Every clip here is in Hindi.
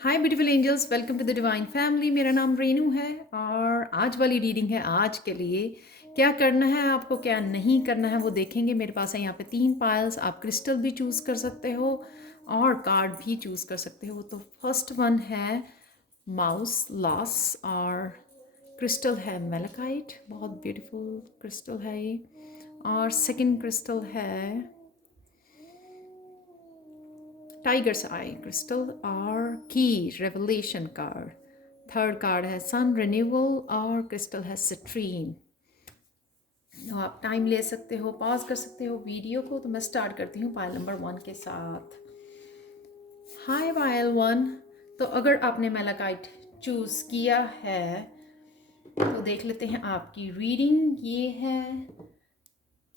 Hi beautiful angels, welcome to the divine family. मेरा नाम रेनू है और आज वाली रीडिंग है आज के लिए। क्या करना है आपको, क्या नहीं करना है वो देखेंगे। मेरे पास है यहाँ पे 3 पायल्स। आप क्रिस्टल भी चूज़ कर सकते हो और कार्ड भी चूज़ कर सकते हो। तो फर्स्ट वन है माउस लॉस और क्रिस्टल है मेलाकाइट, बहुत ब्यूटीफुल क्रिस्टल है ये। और सेकंड क्रिस्टल है टाइगर्स आई क्रिस्टल और की रेवलेशन कार्ड। थर्ड कार्ड है सन रिन्यूअल और क्रिस्टल है सिट्रीन। तो आप टाइम ले सकते हो, पॉज कर सकते हो वीडियो को। तो मैं स्टार्ट करती हूँ पायल नंबर 1 के साथ। हाय पायल 1। तो अगर आपने मेलाकाइट चूज़ किया है तो देख लेते हैं आपकी रीडिंग। ये है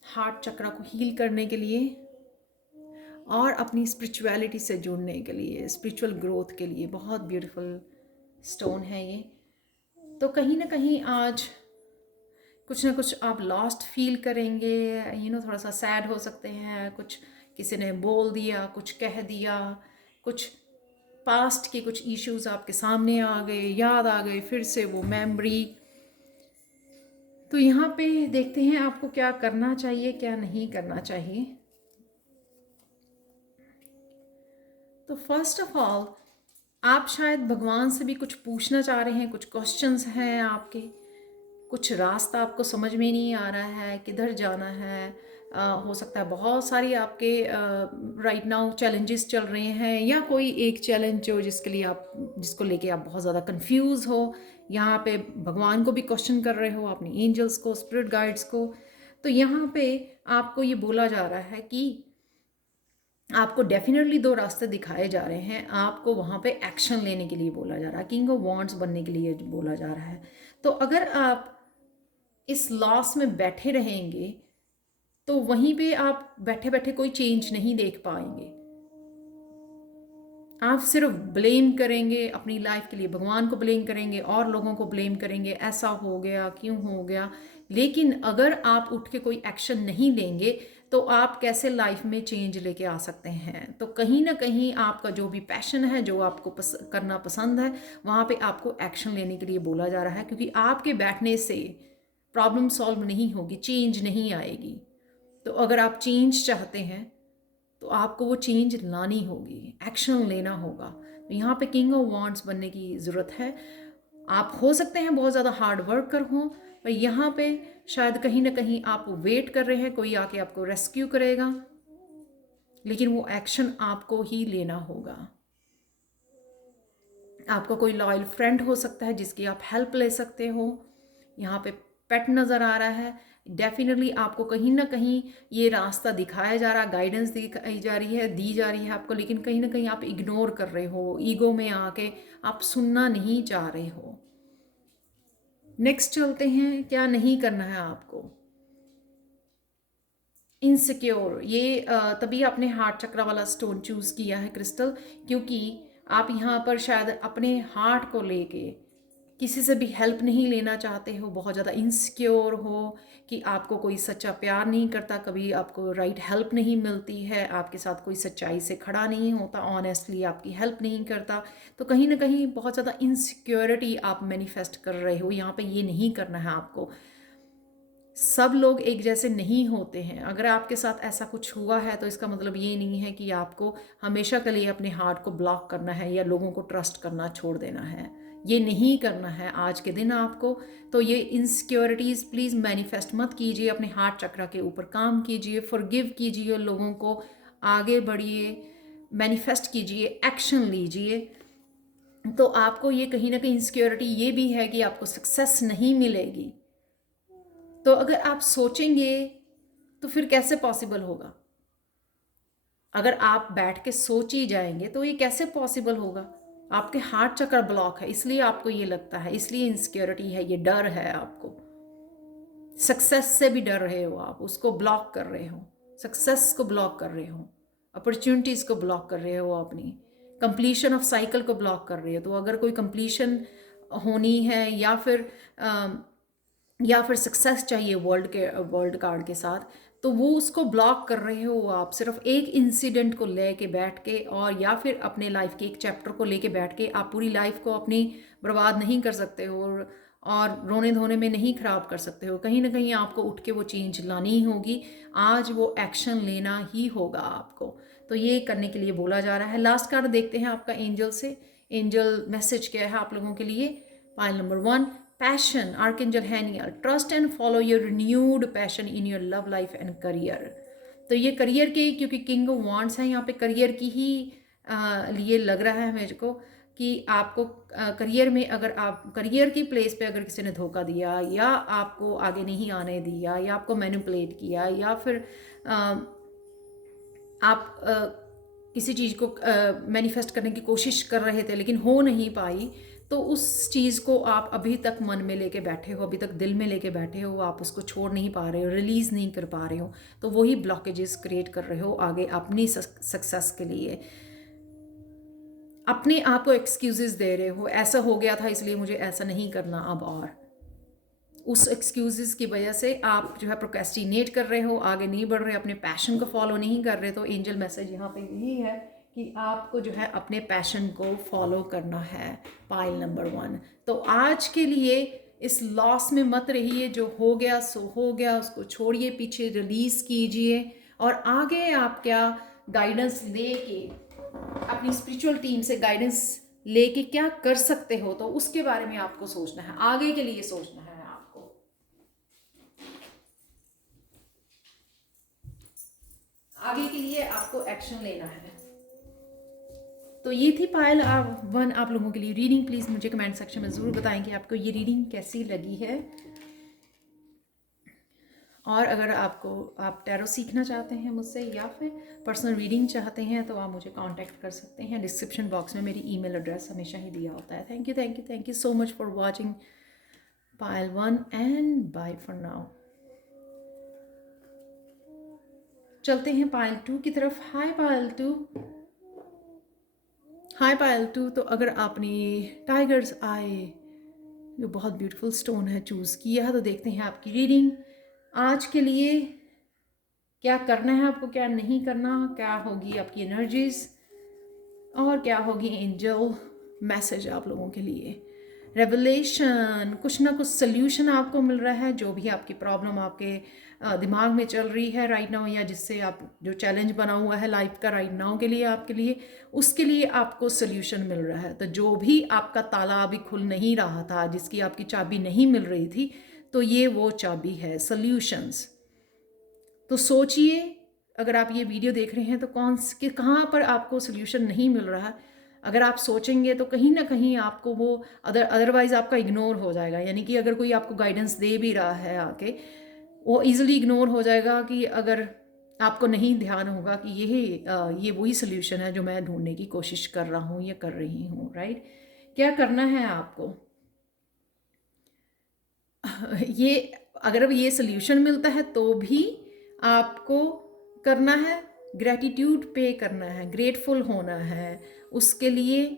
हार्ट चक्रा को हील करने के लिए और अपनी स्पिरिचुअलिटी से जुड़ने के लिए, स्पिरिचुअल ग्रोथ के लिए बहुत ब्यूटीफुल स्टोन है ये। तो कहीं ना कहीं आज कुछ ना कुछ आप लॉस्ट फील करेंगे, थोड़ा सा सैड हो सकते हैं। कुछ किसी ने बोल दिया, कुछ कह दिया, कुछ पास्ट के कुछ इश्यूज आपके सामने आ गए, याद आ गए फिर से वो मेमोरी। तो यहाँ पे देखते हैं आपको क्या करना चाहिए, क्या नहीं करना चाहिए। तो फर्स्ट ऑफ ऑल आप शायद भगवान से भी कुछ पूछना चाह रहे हैं, कुछ क्वेश्चंस हैं आपके, कुछ रास्ता आपको समझ में नहीं आ रहा है, किधर जाना है। हो सकता है बहुत सारी आपके राइट नाउ चैलेंजेस चल रहे हैं, या कोई एक चैलेंज जो जिसको लेके आप बहुत ज़्यादा कंफ्यूज हो। यहाँ पे भगवान को भी क्वेश्चन कर रहे हो, अपने एंजल्स को, स्पिरिट गाइड्स को। तो यहाँ पे आपको ये बोला जा रहा है कि आपको डेफिनेटली 2 रास्ते दिखाए जा रहे हैं। आपको वहाँ पे एक्शन लेने के लिए बोला जा रहा है, किंग ऑफ वॉन्ड्स बनने के लिए बोला जा रहा है। तो अगर आप इस लॉस में बैठे रहेंगे तो वहीं पे आप बैठे बैठे कोई चेंज नहीं देख पाएंगे। आप सिर्फ ब्लेम करेंगे अपनी लाइफ के लिए, भगवान को ब्लेम करेंगे और लोगों को ब्लेम करेंगे, ऐसा हो गया, क्यों हो गया। लेकिन अगर आप उठ के कोई एक्शन नहीं लेंगे तो आप कैसे लाइफ में चेंज लेके आ सकते हैं। तो कहीं ना कहीं आपका जो भी पैशन है, जो आपको करना पसंद है, वहाँ पे आपको एक्शन लेने के लिए बोला जा रहा है, क्योंकि आपके बैठने से प्रॉब्लम सॉल्व नहीं होगी, चेंज नहीं आएगी। तो अगर आप चेंज चाहते हैं तो आपको वो चेंज लानी होगी, एक्शन लेना होगा। तो यहाँ पे किंग ऑफ वॉन्ड्स बनने की ज़रूरत है। आप हो सकते हैं बहुत ज़्यादा हार्ड वर्कर हों, पर यहाँ पे शायद कहीं ना कहीं आप वेट कर रहे हैं कोई आके आपको रेस्क्यू करेगा, लेकिन वो एक्शन आपको ही लेना होगा। आपका कोई लॉयल फ्रेंड हो सकता है जिसकी आप हेल्प ले सकते हो। यहाँ पे पेट नज़र आ रहा है। डेफिनेटली आपको कहीं ना कहीं ये रास्ता दिखाया जा रहा, गाइडेंस दिखाई जा रही है, दी जा रही है आपको, लेकिन कहीं ना कहीं आप इग्नोर कर रहे हो, ईगो में आके आप सुनना नहीं चाह रहे हो। नेक्स्ट चलते हैं, क्या नहीं करना है आपको। इनसिक्योर, ये तभी आपने हार्ट चक्रा वाला स्टोन चूज़ किया है क्रिस्टल, क्योंकि आप यहाँ पर शायद अपने हार्ट को लेके किसी से भी हेल्प नहीं लेना चाहते हो, बहुत ज़्यादा इनसिक्योर हो कि आपको कोई सच्चा प्यार नहीं करता, कभी आपको राइट हेल्प नहीं मिलती है, आपके साथ कोई सच्चाई से खड़ा नहीं होता, ऑनेस्टली आपकी हेल्प नहीं करता। तो कहीं ना कहीं बहुत ज़्यादा इनसिक्योरिटी आप मैनिफेस्ट कर रहे हो। यहाँ पे ये नहीं करना है आपको। सब लोग एक जैसे नहीं होते हैं। अगर आपके साथ ऐसा कुछ हुआ है तो इसका मतलब ये नहीं है कि आपको हमेशा के लिए अपने हार्ट को ब्लॉक करना है या लोगों को ट्रस्ट करना छोड़ देना है। ये नहीं करना है आज के दिन आपको। तो ये इनसिक्योरिटीज़ प्लीज़ मैनिफेस्ट मत कीजिए, अपने हार्ट चक्रा के ऊपर काम कीजिए, फॉरगिव कीजिए लोगों को, आगे बढ़िए, मैनिफेस्ट कीजिए, एक्शन लीजिए। तो आपको ये कहीं ना कहीं इनसिक्योरिटी ये भी है कि आपको सक्सेस नहीं मिलेगी। तो अगर आप सोचेंगे तो फिर कैसे पॉसिबल होगा। अगर आप बैठ के सोच ही जाएंगे तो ये कैसे पॉसिबल होगा। आपके हार्ट चक्र ब्लॉक है, इसलिए आपको ये लगता है, इसलिए इनसिक्योरिटी है, ये डर है आपको। सक्सेस से भी डर रहे हो आप, उसको ब्लॉक कर रहे हो, सक्सेस को ब्लॉक कर रहे हो, अपॉर्चुनिटीज़ को ब्लॉक कर रहे हो, अपनी कंप्लीशन ऑफ साइकिल को ब्लॉक कर रहे हो। तो अगर कोई कंप्लीशन होनी है या फिर सक्सेस चाहिए वर्ल्ड कार्ड के साथ, तो वो उसको ब्लॉक कर रहे हो आप सिर्फ एक इंसिडेंट को लेके बैठ के, और या फिर अपने लाइफ के एक चैप्टर को लेके बैठ के आप पूरी लाइफ को अपनी बर्बाद नहीं कर सकते हो, और रोने धोने में नहीं ख़राब कर सकते हो। कहीं ना कहीं आपको उठ के वो चेंज लानी ही होगी, आज वो एक्शन लेना ही होगा आपको। तो ये करने के लिए बोला जा रहा है। लास्ट कार्ड देखते हैं आपका एंजल से। एंजल मैसेज क्या है आप लोगों के लिए? Pile number 1, passion, archangel Haniel, trust and follow your renewed passion in your love life and career. तो ये करियर के, क्योंकि किंग ऑफ वांड्स है यहाँ पे, करियर की ही लिए लग रहा है मेरे को कि आपको करियर में, अगर आप करियर की प्लेस पे अगर किसी ने धोखा दिया, या आपको आगे नहीं आने दिया, या आपको मैनिपुलेट किया, या फिर आप किसी चीज़ को मैनिफेस्ट करने की कोशिश कर रहे थे लेकिन हो नहीं पाई, तो उस चीज़ को आप अभी तक मन में लेके बैठे हो, अभी तक दिल में लेके बैठे हो, आप उसको छोड़ नहीं पा रहे हो, रिलीज़ नहीं कर पा रहे हो, तो वही ब्लॉकेजेस क्रिएट कर रहे हो आगे अपनी सक्सेस के लिए। अपने आप को एक्सक्यूजेस दे रहे हो, ऐसा हो गया था इसलिए मुझे ऐसा नहीं करना अब, और उस एक्सक्यूजेस की वजह से आप जो है प्रोक्रेस्टिनेट कर रहे हो, आगे नहीं बढ़ रहे, अपने पैशन को फॉलो नहीं कर रहे। तो एंजल मैसेज यहाँ पे यही है कि आपको जो है अपने पैशन को फॉलो करना है। Pile number 1। तो आज के लिए इस लॉस में मत रहिए, जो हो गया सो हो गया, उसको छोड़िए पीछे, रिलीज कीजिए, और आगे आप क्या गाइडेंस लेके, अपनी स्पिरिचुअल टीम से गाइडेंस लेके क्या कर सकते हो, तो उसके बारे में आपको सोचना है, आगे के लिए सोचना है आपको। आगे के लिए आपको एक्शन लेना है। तो ये थी पायल 1 आप लोगों के लिए रीडिंग। प्लीज़ मुझे कमेंट सेक्शन में ज़रूर बताएं कि आपको ये रीडिंग कैसी लगी है, और अगर आप टैरो सीखना चाहते हैं मुझसे, या फिर पर्सनल रीडिंग चाहते हैं, तो आप मुझे कांटेक्ट कर सकते हैं। डिस्क्रिप्शन बॉक्स में मेरी ईमेल एड्रेस हमेशा ही दिया होता है। Thank you so much for watching Payal 1 and bye for now. चलते हैं पायल 2 की तरफ। हाय पायल 2। हाय पायल 2। तो अगर आपने टाइगर्स आए जो बहुत ब्यूटीफुल स्टोन है चूज़ किया है, तो देखते हैं आपकी रीडिंग आज के लिए क्या करना है आपको, क्या नहीं करना, क्या होगी आपकी एनर्जीज, और क्या होगी एंजल मैसेज आप लोगों के लिए। रेवलेशन, कुछ ना कुछ सल्यूशन आपको मिल रहा है, जो भी आपकी प्रॉब्लम आपके दिमाग में चल रही है राइट नाउ, या जिससे आप जो चैलेंज बना हुआ है लाइफ का राइट नाउ के लिए आपके लिए, उसके लिए आपको सल्यूशन मिल रहा है। तो जो भी आपका ताला अभी खुल नहीं रहा था, जिसकी आपकी चाबी नहीं मिल रही थी, तो ये वो चाबी है, सल्यूशंस। तो सोचिए, अगर आप ये वीडियो देख रहे हैं तो कहाँ पर आपको सल्यूशन नहीं मिल रहा है, अगर आप सोचेंगे तो कहीं ना कहीं आपको वो अदरवाइज आपका इग्नोर हो जाएगा। यानी कि अगर कोई आपको गाइडेंस दे भी रहा है आके, वो ईजिली इग्नोर हो जाएगा, कि अगर आपको नहीं ध्यान होगा कि ये वही सोल्यूशन है जो मैं ढूंढने की कोशिश कर रहा हूँ या कर रही हूँ। राइट, क्या करना है आपको? ये अगर ये सोल्यूशन मिलता है तो भी आपको करना है, ग्रैटिट्यूड पे करना है, ग्रेटफुल होना है उसके लिए,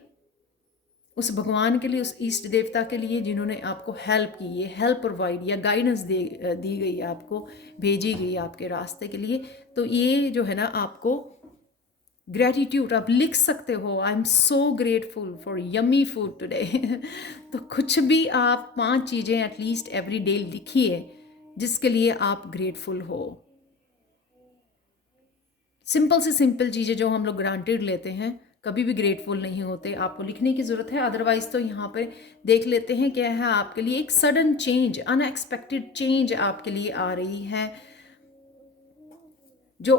उस भगवान के लिए, उस ईष्ट देवता के लिए जिन्होंने आपको हेल्प की, ये हेल्प प्रोवाइड या गाइडेंस दी गई, आपको भेजी गई आपके रास्ते के लिए। तो ये जो है ना, आपको ग्रैटिट्यूड आप लिख सकते हो, I am so grateful for yummy food today. तो कुछ भी आप 5 चीज़ें एटलीस्ट एवरी डे लिखिए जिसके लिए आप ग्रेटफुल हो। सिंपल से सिंपल चीज़ें जो हम लोग ग्रांटेड लेते हैं, कभी भी ग्रेटफुल नहीं होते, आपको लिखने की ज़रूरत है। अदरवाइज तो यहाँ पे देख लेते हैं क्या है आपके लिए। एक सडन चेंज, अनएक्सपेक्टेड चेंज आपके लिए आ रही है, जो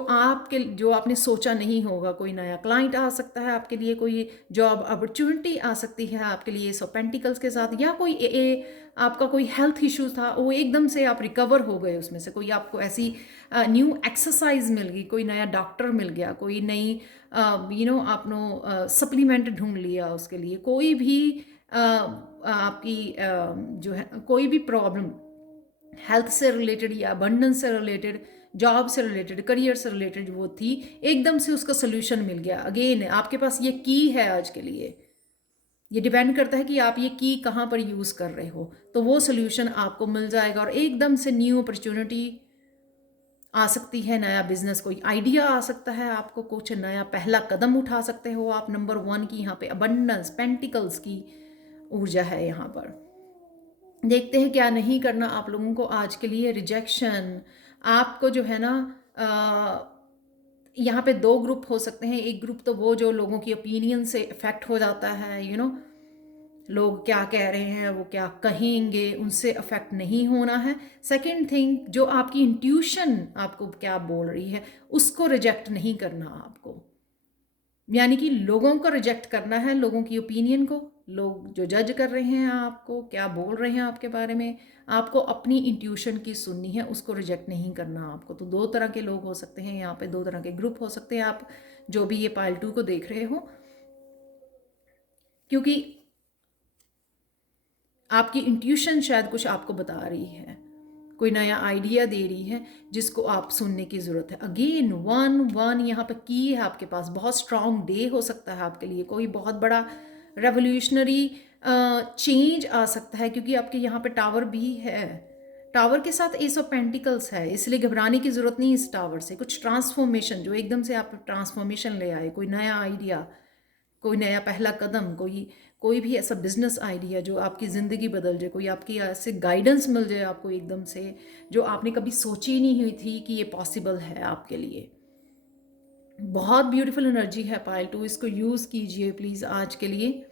आपने सोचा नहीं होगा। कोई नया क्लाइंट आ सकता है आपके लिए, कोई जॉब अपॉर्चुनिटी आ सकती है आपके लिए सो पेंटिकल्स के साथ, या कोई आपका कोई हेल्थ इश्यू था, वो एकदम से आप रिकवर हो गए उसमें से, कोई आपको ऐसी न्यू एक्सरसाइज मिल गई, कोई नया डॉक्टर मिल गया, कोई नई आपने सप्लीमेंट ढूंढ लिया उसके लिए, कोई भी आपकी जो है कोई भी प्रॉब्लम हेल्थ से रिलेटेड या अबंडेंस से रिलेटेड, जॉब से रिलेटेड, करियर से रिलेटेड वो थी, एकदम से उसका सोल्यूशन मिल गया। अगेन आपके पास ये की है आज के लिए, ये डिपेंड करता है कि आप ये की कहाँ पर यूज़ कर रहे हो, तो वो सोल्यूशन आपको मिल जाएगा और एकदम से न्यू अपॉर्चुनिटी आ सकती है, नया बिजनेस कोई आइडिया आ सकता है, आपको कुछ नया पहला कदम उठा सकते हो आप। नंबर 1 की यहाँ पे अबंडेंस, पेंटिकल्स की ऊर्जा है यहाँ पर। देखते हैं क्या नहीं करना आप लोगों को आज के लिए। रिजेक्शन आपको जो है ना, यहाँ पे 2 ग्रुप हो सकते हैं। एक ग्रुप तो वो जो लोगों की ओपिनियन से इफेक्ट हो जाता है, लोग क्या कह रहे हैं, वो क्या कहेंगे, उनसे अफेक्ट नहीं होना है। सेकंड थिंग, जो आपकी इंट्यूशन आपको क्या बोल रही है, उसको रिजेक्ट नहीं करना आपको। यानी कि लोगों को रिजेक्ट करना है, लोगों की ओपिनियन को, लोग जो जज कर रहे हैं आपको, क्या बोल रहे हैं आपके बारे में, आपको अपनी इंट्यूशन की सुननी है, उसको रिजेक्ट नहीं करना आपको। तो 2 तरह के लोग हो सकते हैं यहाँ पे, 2 तरह के ग्रुप हो सकते हैं आप जो भी ये पाइल 2 को देख रहे हो, क्योंकि आपकी इंट्यूशन शायद कुछ आपको बता रही है, कोई नया आइडिया दे रही है जिसको आप सुनने की ज़रूरत है। अगेन 1 यहाँ पे की है आपके पास, बहुत स्ट्रॉन्ग डे हो सकता है आपके लिए, कोई बहुत बड़ा रेवोल्यूशनरी चेंज आ सकता है, क्योंकि आपके यहाँ पे टावर भी है। टावर के साथ एस ऑफ पेंटिकल्स है, इसलिए घबराने की ज़रूरत नहीं इस टावर से। कुछ ट्रांसफॉर्मेशन, जो एकदम से आप ट्रांसफॉर्मेशन ले आए, कोई नया आइडिया, कोई नया पहला कदम, कोई भी ऐसा बिजनेस आइडिया जो आपकी ज़िंदगी बदल जाए, कोई आपकी ऐसे गाइडेंस मिल जाए आपको एकदम से, जो आपने कभी सोची नहीं हुई थी कि ये पॉसिबल है आपके लिए। बहुत ब्यूटीफुल एनर्जी है पाइल 2, इसको यूज़ कीजिए प्लीज़ आज के लिए।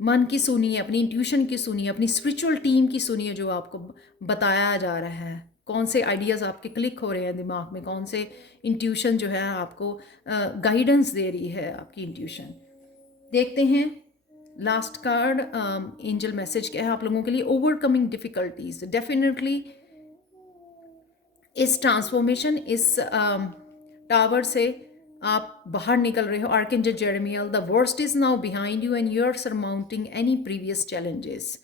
मन की सुनिए, अपनी इंट्यूशन की सुनिए, अपनी स्पिरिचुअल टीम की सुनिए, जो आपको बताया जा रहा है, कौन से आइडियाज़ आपके क्लिक हो रहे हैं दिमाग में, कौन से इंट्यूशन जो है आपको गाइडेंस दे रही है आपकी इंट्यूशन। देखते हैं लास्ट कार्ड, एंजल मैसेज क्या है आप लोगों के लिए। ओवरकमिंग डिफिकल्टीज, डेफिनेटली इस ट्रांसफॉर्मेशन, इस टावर से आप बाहर निकल रहे हो। Archangel Jeremiel, the worst is now behind you and you are surmounting any previous challenges.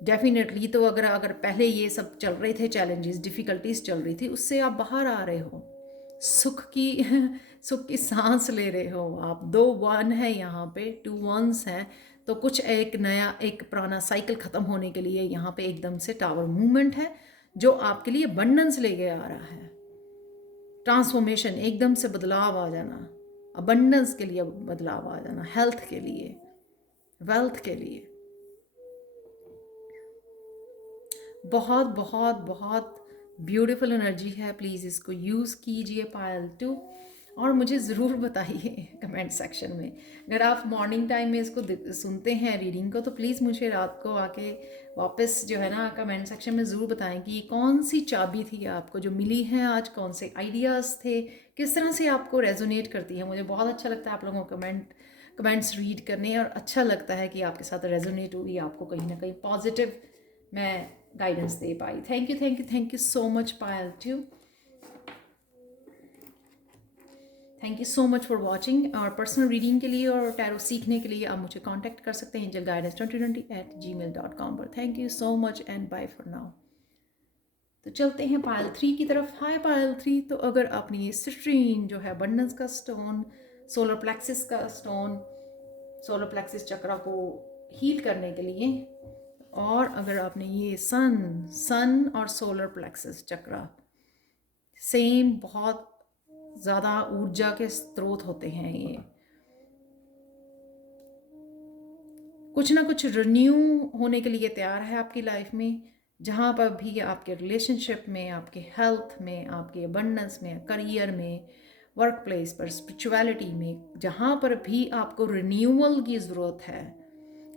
Definitely, तो अगर पहले ये सब चल रहे थे, चैलेंजेस, डिफिकल्टीज चल रही थी, उससे आप बाहर आ रहे हो, सुख की सांस ले रहे हो आप। 2 1 है यहाँ पे, 2 1s हैं, तो कुछ एक नया, एक पुराना साइकिल ख़त्म होने के लिए यहाँ पे एकदम से टावर मूवमेंट है, जो आपके लिए अबंडेंस लेके आ रहा है। ट्रांसफॉर्मेशन, एकदम से बदलाव आ जाना, अबंडेंस के लिए बदलाव आ जाना, हेल्थ के लिए, वेल्थ के लिए। बहुत बहुत बहुत ब्यूटीफुल एनर्जी है, प्लीज़ इसको यूज़ कीजिए पायल 2। और मुझे ज़रूर बताइए कमेंट सेक्शन में, अगर आप मॉर्निंग टाइम में इसको सुनते हैं रीडिंग को, तो प्लीज़ मुझे रात को आके वापस जो है ना कमेंट सेक्शन में ज़रूर बताएं कि कौन सी चाबी थी आपको जो मिली है आज, कौन से आइडियाज़ थे, किस तरह से आपको रेजोनेट करती है। मुझे बहुत अच्छा लगता है आप लोगों को कमेंट्स रीड करने, और अच्छा लगता है कि आपके साथ रेजोनेट हुई, आपको कहीं ना कहीं पॉजिटिव मैं guidance they pi. Thank you so much Payal 2। Thank you so much for watching. और पर्सनल रीडिंग के लिए और टैरो सीखने के लिए आप मुझे कांटेक्ट कर सकते हैं angelguidance2020@gmail.com पर। Thank you so much and bye for now. तो चलते हैं पायल 3 की तरफ। हाय पायल 3, तो अगर आपने ये सिट्रीन जो है अबंडेंस का स्टोन, सोलर प्लेक्सिस का स्टोन, सोलर प्लेक्सिस चक्रा को हील करने के लिए, और अगर आपने ये सन और सोलर प्लेक्सिस चक्रा सेम, बहुत ज़्यादा ऊर्जा के स्रोत होते हैं ये, कुछ ना कुछ रिन्यू होने के लिए तैयार है आपकी लाइफ में। जहाँ पर भी आपके रिलेशनशिप में, आपके हेल्थ में, आपके अबंडेंस में, करियर में, वर्क प्लेस पर, स्पिरिचुअलिटी में, जहाँ पर भी आपको रिन्यूअल की ज़रूरत है,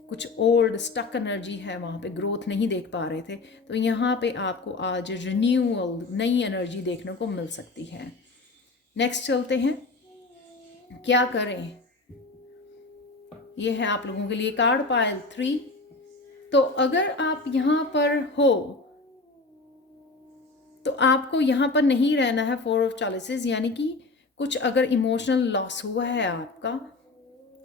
कुछ ओल्ड स्टक एनर्जी है, वहाँ पे ग्रोथ नहीं देख पा रहे थे, तो यहाँ पे आपको आज रिन्यूअल, नई एनर्जी देखने को मिल सकती है। नेक्स्ट चलते हैं, क्या करें, ये है आप लोगों के लिए कार्ड पायल 3। तो अगर आप यहाँ पर हो तो आपको यहाँ पर नहीं रहना है 4 ऑफ चॉइसेस, यानी कि कुछ अगर इमोशनल लॉस हुआ है आपका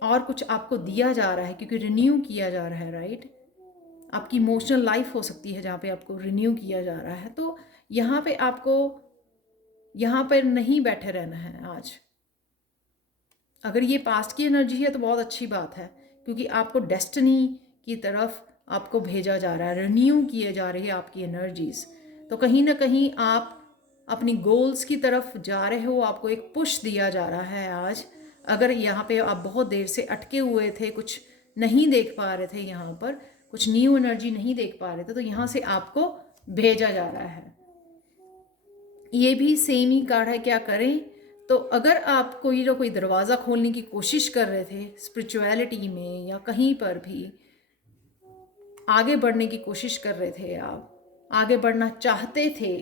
और कुछ आपको दिया जा रहा है, क्योंकि रिन्यू किया जा रहा है, राइट। आपकी इमोशनल लाइफ हो सकती है जहाँ पे आपको रिन्यू किया जा रहा है, तो यहाँ पे आपको यहाँ पर नहीं बैठे रहना है आज। अगर ये पास्ट की एनर्जी है तो बहुत अच्छी बात है, क्योंकि आपको डेस्टिनी की तरफ आपको भेजा जा रहा है, रिन्यू किए जा रही है आपकी एनर्जीज। तो कहीं ना कहीं आप अपनी गोल्स की तरफ जा रहे हो, आपको एक पुश दिया जा रहा है आज। अगर यहाँ पे आप बहुत देर से अटके हुए थे, कुछ नहीं देख पा रहे थे, यहाँ पर कुछ न्यू एनर्जी नहीं देख पा रहे थे, तो यहाँ से आपको भेजा जा रहा है। ये भी सेम ही कार्ड है, क्या करें। तो अगर आप कोई ना कोई दरवाज़ा खोलने की कोशिश कर रहे थे स्पिरिचुअलिटी में या कहीं पर भी आगे बढ़ने की कोशिश कर रहे थे, आप आगे बढ़ना चाहते थे,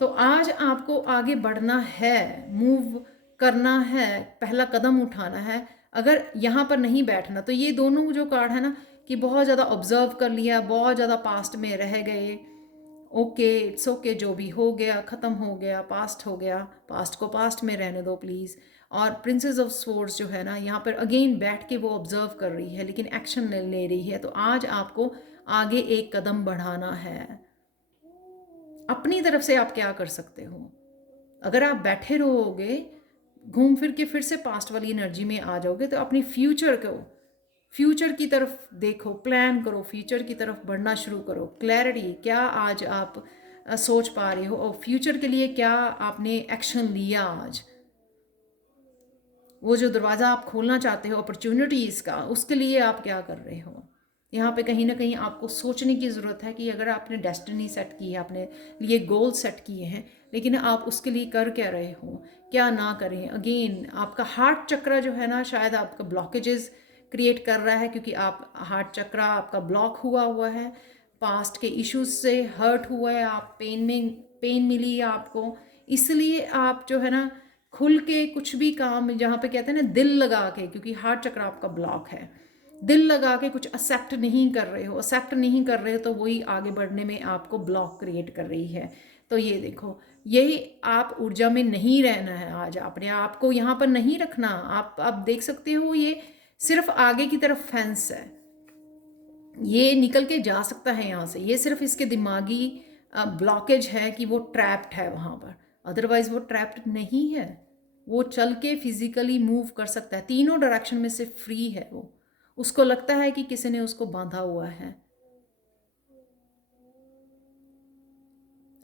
तो आज आपको आगे बढ़ना है, मूव करना है, पहला कदम उठाना है। अगर यहाँ पर नहीं बैठना, तो ये दोनों जो कार्ड है ना कि बहुत ज़्यादा ऑब्जर्व कर लिया, बहुत ज़्यादा पास्ट में रह गए, ओके इट्स ओके, जो भी हो गया ख़त्म हो गया, पास्ट हो गया, पास्ट को पास्ट में रहने दो प्लीज़। और प्रिंसेस ऑफ स्वॉर्ड्स जो है ना, यहाँ पर अगेन बैठ के वो ऑब्जर्व कर रही है लेकिन एक्शन नहीं ले रही है। तो आज आपको आगे एक कदम बढ़ाना है। अपनी तरफ से आप क्या कर सकते हो? अगर आप बैठे रहोगे, घूम फिर के फिर से पास्ट वाली एनर्जी में आ जाओगे, तो अपनी फ्यूचर की तरफ देखो, प्लान करो, फ्यूचर की तरफ बढ़ना शुरू करो। क्लैरिटी, क्या आज आप सोच पा रहे हो और फ्यूचर के लिए क्या आपने एक्शन लिया आज? वो जो दरवाज़ा आप खोलना चाहते हो अपॉर्चुनिटीज़ का, उसके लिए आप क्या कर रहे हो? यहाँ पे कहीं ना कहीं आपको सोचने की ज़रूरत है कि अगर आपने डेस्टिनी सेट की है, आपने लिए गोल सेट किए हैं, लेकिन आप उसके लिए कर क्या रहे हो, क्या ना करें। अगेन आपका हार्ट चक्र जो है ना, शायद आपका ब्लॉकेजेस क्रिएट कर रहा है, क्योंकि आप हार्ट चक्र आपका ब्लॉक हुआ है, पास्ट के इश्यूज से हर्ट हुआ है, आप पेन मिली है आपको, इसलिए आप जो है ना खुल के कुछ भी काम, जहाँ पे कहते हैं ना दिल लगा के, क्योंकि हार्ट चक्र आपका ब्लॉक है, दिल लगा के कुछ एक्सेप्ट नहीं कर रहे हो, तो वही आगे बढ़ने में आपको ब्लॉक क्रिएट कर रही है। तो ये देखो, यही आप ऊर्जा में नहीं रहना है आज, अपने आप को यहाँ पर नहीं रखना। आप देख सकते हो, ये सिर्फ आगे की तरफ फेंस है, ये निकल के जा सकता है यहाँ से, ये सिर्फ इसके दिमागी ब्लॉकेज है कि वो ट्रैप्ड है वहाँ पर, अदरवाइज वो ट्रैप्ड नहीं है, वो चल के फिजिकली मूव कर सकता है, तीनों डायरेक्शन में से फ्री है वो। उसको लगता है कि किसी ने उसको बांधा हुआ है।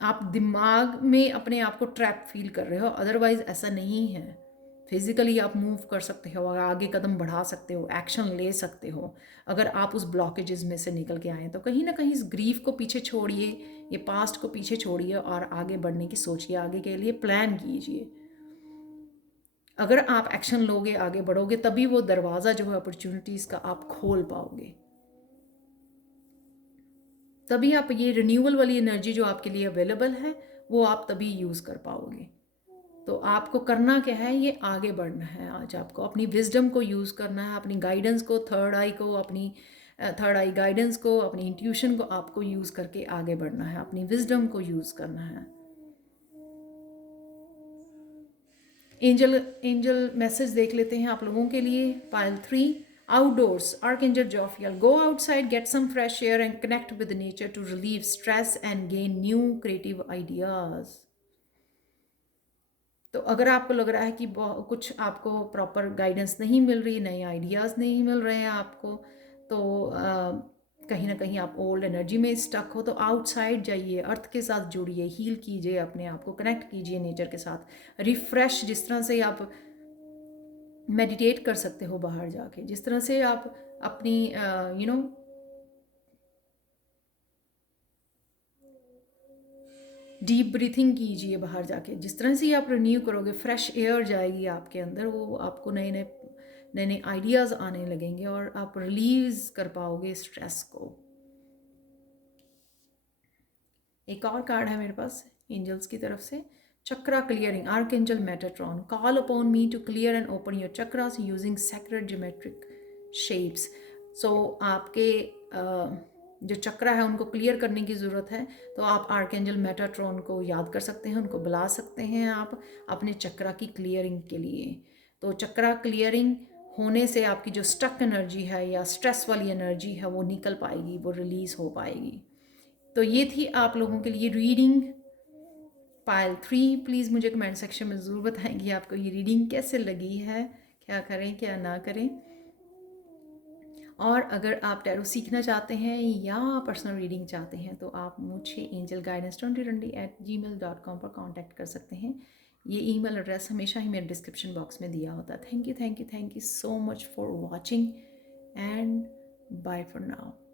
आप दिमाग में अपने आप को ट्रैप फील कर रहे हो, अदरवाइज ऐसा नहीं है। फिजिकली आप मूव कर सकते हो, आगे कदम बढ़ा सकते हो, एक्शन ले सकते हो, अगर आप उस ब्लॉकेजेस में से निकल के आए। तो कहीं ना कहीं इस ग्रीफ को पीछे छोड़िए, ये पास्ट को पीछे छोड़िए और आगे बढ़ने की सोचिए, आगे के लिए प्लान कीजिए। अगर आप एक्शन लोगे, आगे बढ़ोगे, तभी वो दरवाज़ा जो है अपॉर्चुनिटीज़ का आप खोल पाओगे, तभी आप ये रिन्यूअल वाली एनर्जी जो आपके लिए अवेलेबल है वो आप तभी यूज़ कर पाओगे। तो आपको करना क्या है, ये आगे बढ़ना है। आज आपको अपनी विजडम को यूज़ करना है, अपनी गाइडेंस को, थर्ड आई गाइडेंस को, अपनी इंट्यूशन को आपको यूज़ करके आगे बढ़ना है, अपनी विजडम को यूज़ करना है। एंजल मैसेज देख लेते हैं आप लोगों के लिए। Pile 3, outdoors, Archangel Jophiel, go outside, get some fresh air and connect with nature to relieve stress and gain new creative ideas. तो अगर आपको लग रहा है कि कुछ आपको प्रॉपर गाइडेंस नहीं मिल रही, नए आइडियाज़ नहीं मिल रहे हैं आपको, तो कहीं ना कहीं आप ओल्ड एनर्जी में स्टक हो, तो आउटसाइड जाइए, अर्थ के साथ जुड़िए, हील कीजिए, अपने आप को कनेक्ट कीजिए नेचर के साथ, रिफ्रेश। जिस तरह से आप मेडिटेट कर सकते हो बाहर जाके, जिस तरह से आप अपनी डीप ब्रीथिंग कीजिए बाहर जाके, जिस तरह से आप रिन्यू करोगे, फ्रेश एयर जाएगी आपके अंदर, वो आपको नए नए आइडियाज़ आने लगेंगे और आप रिलीज कर पाओगे स्ट्रेस को। एक और कार्ड है मेरे पास एंजल्स की तरफ से, chakra clearing, archangel Metatron, call upon me to clear and open your chakras using sacred geometric shapes. So आपके जो चक्रा है उनको क्लियर करने की ज़रूरत है, तो आप आर्कएंजल मेटाट्रॉन को याद कर सकते हैं, उनको बुला सकते हैं आप अपने चक्रा की क्लियरिंग के लिए। तो चक्रा क्लियरिंग होने से आपकी जो स्टक एनर्जी है या स्ट्रेस वाली एनर्जी है वो निकल पाएगी, वो रिलीज़ हो पाएगी। तो ये थी आप लोगों के लिए रीडिंग पाइल 3। प्लीज़ मुझे कमेंट सेक्शन में ज़रूर बताएं कि आपको ये रीडिंग कैसे लगी है, क्या करें क्या ना करें। और अगर आप टैरो सीखना चाहते हैं या पर्सनल रीडिंग चाहते हैं तो आप मुझे angelguidance2020@gmail.com पर कांटेक्ट कर सकते हैं। ये ईमेल एड्रेस हमेशा ही मेरे डिस्क्रिप्शन बॉक्स में दिया होता है। Thank you so much for watching and bye for now.